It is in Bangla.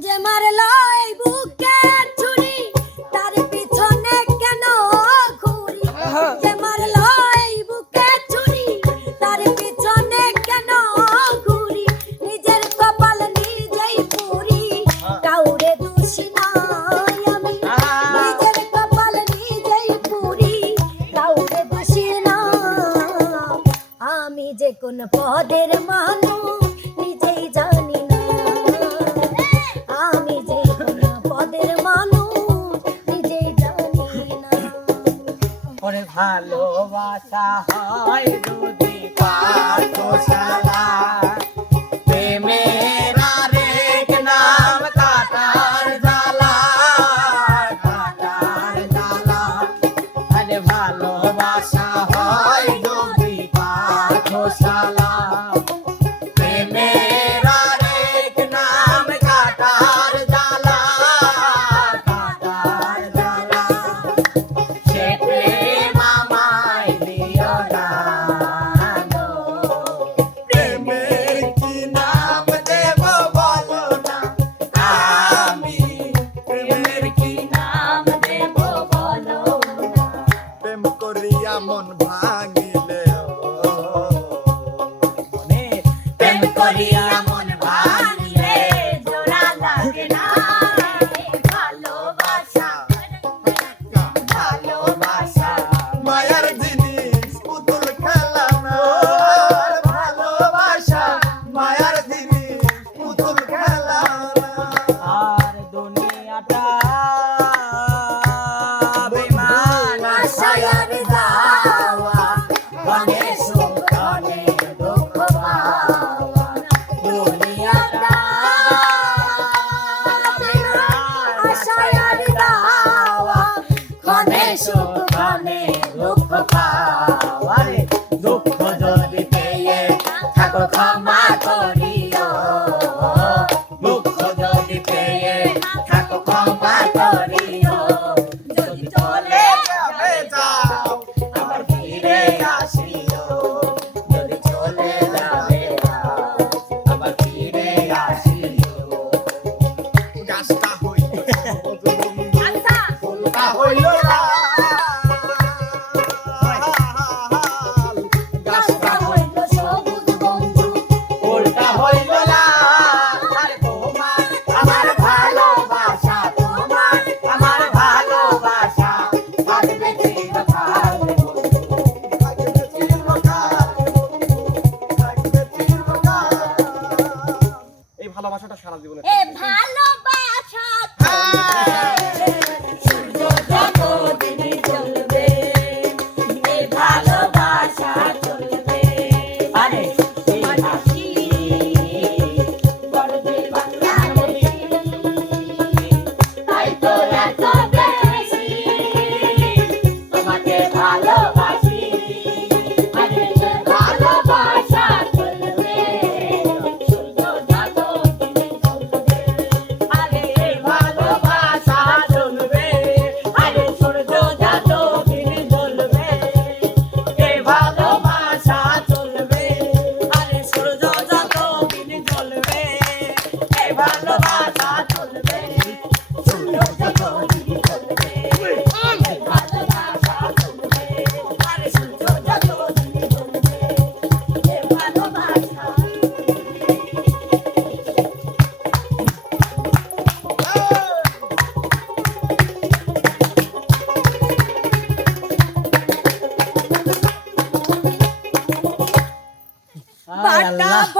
যে মারল এই বুকে ছুরি তার পিছনে কেন ঘুরি? হ্যাঁ। যে মারল এই বুকে ছুরি তার পিছনে কেন ঘুরি? নিজের কপাল নিজেই পুরি। কাউরে দোষী নাই আমি। নিজের কপাল নিজেই পুরি। কাউরে দোষী না আমি যে কোন পদের মানুষ ভালোবাসা হয় দুদি পাঠশালা প্রেমে প্রেম ভালোবাসা ভালোবাসা। মায়ার জিনিস পুতুল খেলা ভালোবাসা মায়ার জিনিস পুতুল খেলা আর দুনিয়াটা ক্ষমা করিও। মুখ যদি পেয়ে থাকো ক্ষমা যদি চলে another